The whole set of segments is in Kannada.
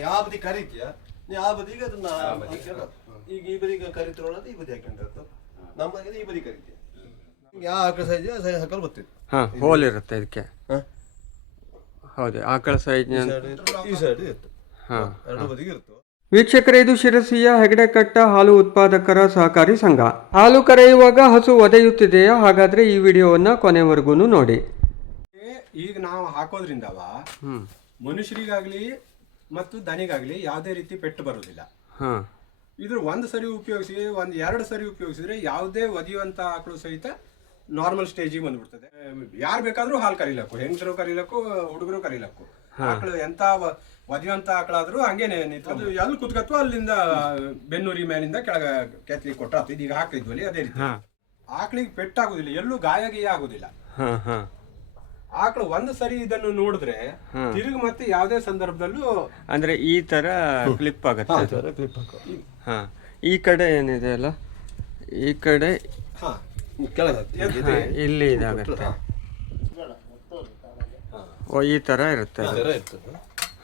ಯಾವ ಬದಿ ಕರೀತೀಯ? ನೀ ಆ ಬದಿಗೆ ಅದನ್ನ. ಈಗ ಈ ಬದಿಗೆ ಕರಿತಿರೋಣ ಈ ಬದಿ ನಮ್ಮ ನಮ್ಮಲ್ಲಿ ಈ ಬದಿ ಕರಿತೀಯ. ಯಾವ ಆಕಳ ಸೈಜ್ ಸೈಜ್ ಹಾಕಲು ಬರ್ತಿತ್ತು ಹಾಂ ಹೋಲ್ ಇರುತ್ತೆ ಇದಕ್ಕೆ? ಹೌದು ಆಕಳ ಸೈಜ್ ಈ ಸೈಡ್ ಇರುತ್ತೆ. ಹಾ ಸೈಡ್ ಇತ್ತು ಹಾಂ ಎರಡು ಬದಿಗೆ ಇರುತ್ತೆ. ವೀಕ್ಷಕರೇ ಇದು ಶಿರಸಿಯ ಹೆಗಡೆಕಟ್ಟ ಹಾಲು ಉತ್ಪಾದಕರ ಸಹಕಾರಿ ಸಂಘ. ಹಾಲು ಕರೆಯುವಾಗ ಹಸು ಒದೆಯುತ್ತಿದೆಯಾ ಹಾಗಾದ್ರೆ ಈ ವಿಡಿಯೋವನ್ನ ಕೊನೆವರೆಗೂ ನೋಡಿ. ಈಗ ನಾವು ಹಾಕೋದ್ರಿಂದವ ಹ್ಮ್. ಮನುಷ್ಯರಿಗಾಗ್ಲಿ ಮತ್ತು ದನಿಗಾಗ್ಲಿ ಯಾವುದೇ ರೀತಿ ಪೆಟ್ಟು ಬರೋದಿಲ್ಲ ಹಾಂ. ಇದ್ರ ಒಂದು ಸರಿ ಉಪಯೋಗಿಸಿ ಒಂದು ಎರಡು ಸರಿ ಉಪಯೋಗಿಸಿದ್ರೆ ಯಾವುದೇ ಒದಿಯುವಂತ ಆಕಳು ಸಹಿತ ನಾರ್ಮಲ್ ಸ್ಟೇಜಿಗೆ ಬಂದ್ಬಿಡ್ತದೆ. ಯಾರು ಬೇಕಾದ್ರೂ ಹಾಲು ಕರೀಲಕ್ಕು ಹೆಂಗಸರು ಕರೀಲಕ್ಕು ಹುಡುಗರು ಕರೀಲಕ್ಕು. ಆಕಳು ಎಂತ ಒದಿಯುವಂತ ಆಕಳಾದ್ರೂ ಹಂಗೇನೆ ಅದು ಎಲ್ಲಿ ಕುತ್ಕತ್ತು ಅಲ್ಲಿಂದ ಬೆನ್ನೂರಿ ಮೇಲಿಂದ ಕೆಳಗ ಕೆತ್ತಲಿ ಕೊಟ್ಟ ಈಗ ಹಾಕ್ತಿದ್ವಲ್ಲಿ ಅದೇ ರೀತಿ. ಆಕಳಿಗೆ ಪೆಟ್ಟಾಗುದಿಲ್ಲ ಎಲ್ಲೂ ಗಾಯ ಗೀಯ ಆಗುದಿಲ್ಲ ಆಕಳು ಒಂದು ಸರಿ ಇದನ್ನು ನೋಡಿದ್ರೆ ತಿರುಗಿ ಮತ್ತೆ ಯಾವುದೇ ಸಂದರ್ಭದಲ್ಲೂ ಅಂದ್ರೆ ಈ ತರ ಕ್ಲಿಪ್ ಆಗುತ್ತೆ. ಕ್ಲಿಪ್ ಹಾ. ಈ ಕಡೆ ಏನಿದೆ ಅಲ್ಲ? ಈ ಕಡೆ ಇಲ್ಲಿ ಇದಾಗುತ್ತೆ. ಓ ಈ ತರ ಇರುತ್ತೆ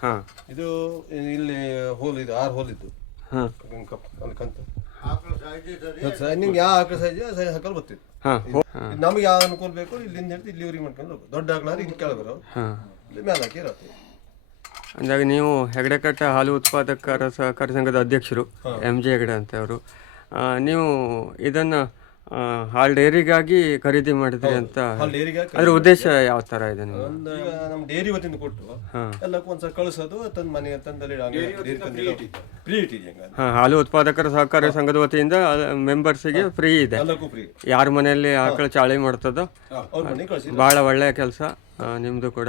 ಹಾ. ಇದು ಇಲ್ಲಿ ಹೋಲ್ ಇದು ಆರು ಹೋಲ್ ಇತ್ತು ಹಾ. ನಿಂಗೆ ಯಾವ ಆಕಳ ಸೈಜ್ ಸೈಜ್ ಹಾಕಲು ಬರ್ತಿತ್ತು ಹಾ ಹೋ- ಹಾ. ನಮ್ಗೆ ಯಾವ ಅನುಕೂಲ ಬೇಕು ಇಲ್ಲಿಂದ ಹಿಡಿದು ಇಲ್ಲಿವರೆಗೆ ಮಾಡ್ಕೊಂಡು ದೊಡ್ಡ ಆಕಳಾದ್ರೆ ಇಲ್ಲಿ ಕೆಳಗೆ ಬರೋ ಹಾ. ಇಲ್ಲಿ ಮೇಲೆ ಹಾಕಿ ಇರತ್ತೆ ಅಂದಾಗ ನೀವು ಹೆಗಡೆಕಟ್ಟ ಹಾಲು ಉತ್ಪಾದಕರ ಸಹಕಾರ ಸಂಘದ ಅಧ್ಯಕ್ಷರು ಎಂ ಜೆ ಹೆಗಡೆ ಅಂತ ಅವರು. ನೀವು ಇದನ್ನ ಹಾಲ್ ಡೈರಿಗಾಗಿ ಖರೀದಿ ಮಾಡಿದ್ರಿ ಅಂತ ಡೇರಿಗೆ ಅದ್ರ ಉದ್ದೇಶ ಯಾವ ತರ ಇದೆ ನಿಮ್ದು? ಒಂದು ಈಗ ನಮ್ಮ ಡೇರಿ ವತಿಯಿಂದ ಕೊಟ್ಟು ಹಾ. ಎಲ್ಲಕ್ಕೂ ಒಂದ್ಸಲ ಕಳಿಸೋದು ತಂದು ಮನೆಗೆ ತಂದಲ್ಲಿ ಫ್ರೀ ಇಟ್ಟಿದೆ ಹಂಗ ಹಾ, ಹಾಲು ಉತ್ಪಾದಕರ ಸಹಕಾರಿ ಸಂಘದ ವತಿಯಿಂದ ಮೆಂಬರ್ಸಿಗೆ ಫ್ರೀ ಇದೆ. ಎಲ್ಲಕ್ಕೂ ಫ್ರೀ. ಯಾರ ಮನೆಯಲ್ಲಿ ಆಕಳ ಚಾಳಿ ಮಾಡ್ತದೋ ಅವ್ರ ಮನೆಗೆ ಕಳಿಸಿ ಭಾಳ ಒಳ್ಳೆಯ ಕೆಲಸ ನಿಮ್ಮದು ಕೂಡ.